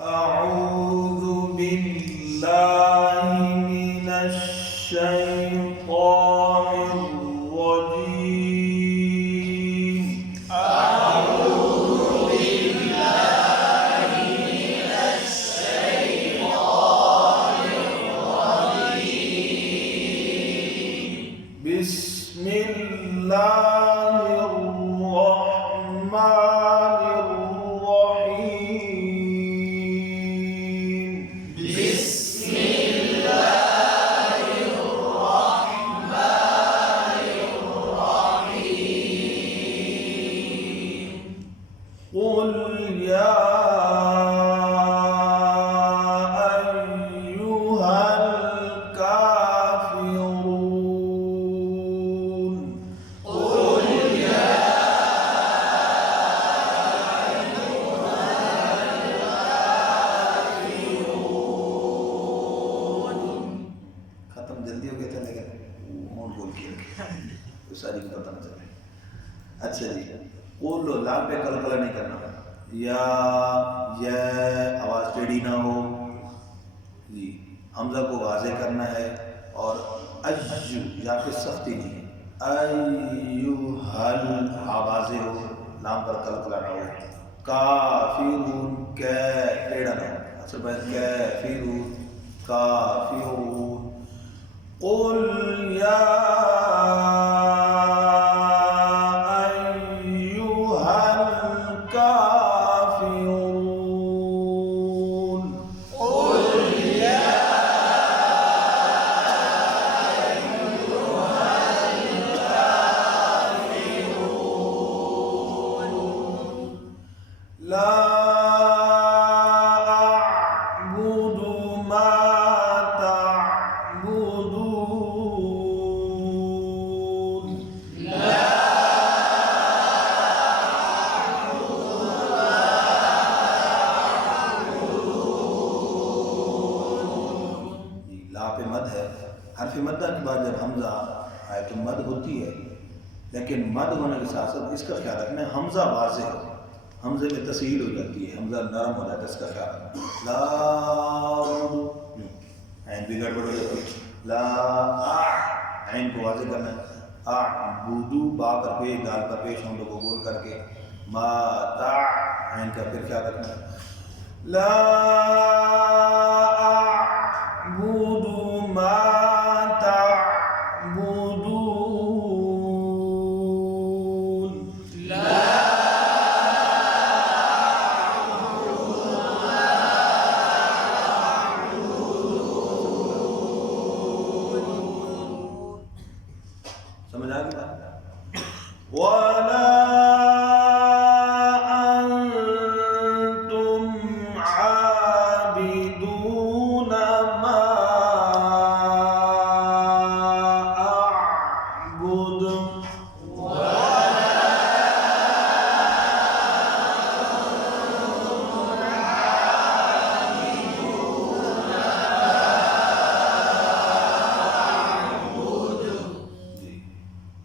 أعوذ بالله من الشيطان الرجيم. أعوذ بالله من الشيطان الرجيم. بسم الله الرحمن الرحيم. بسم الله الرحمن الرحيم. قل يا أيها الكافرون. قل يا खत्म जल्दी हो गया था लेकिन मोड़ बोल के तो सारी खत्म चले। अच्छा जी, बोलो लाल पे कलकला नहीं करना। या ये आवाज टेढ़ी ना हो जी। हमजा को वाजे करना है और अय्यु या फिर सख्ती नहीं है। अय्युहल आवाज़ें हो, लाम पर कलकला ना हो। काफिरून के टेढ़ा ना हो। अच्छा भाई काफिरून काफिरून। कुल या अय्युहल काफिरून। कुल या ला अअबुदु मा तअबुदून। ला पे मद है। हरफ मद्दा के बाद जब हमजा आए तो मद होती है, लेकिन मद होने के साथ साथ इसका ख्याल रखना है हमजा वाज़े हो, हमजे में तस्हील हो जाती है, हमजा नरम हो जाता है, इसका ख्याल रखना। ला ऐन भी गड़बड़ हो जाती है। ला ऐन को वाज़े करना है। आ बुदू बा पर पेश दाल पर पेश हम लोग को बोल करके मा ता ऐन का फिर ख्याल रखना है। ला अअबुदु मा तअबुदून। ला समझ आ गया। वला अंतुम आबिदून मा अअबुद।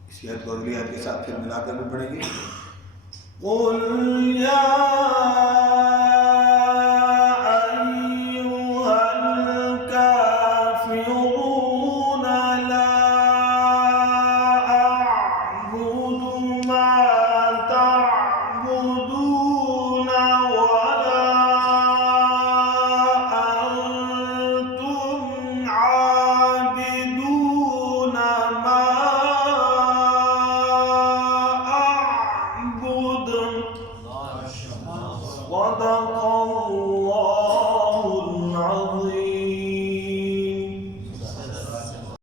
इसी आयत को अगली आयत के साथ फिर मिलाकर भी पढ़ेंगे। कुल या अय्युहल काफिरून ला अअबुदु मा तअबुदून वला अंतुम आबिदून मा अअबुद। सदक़ल्लाह।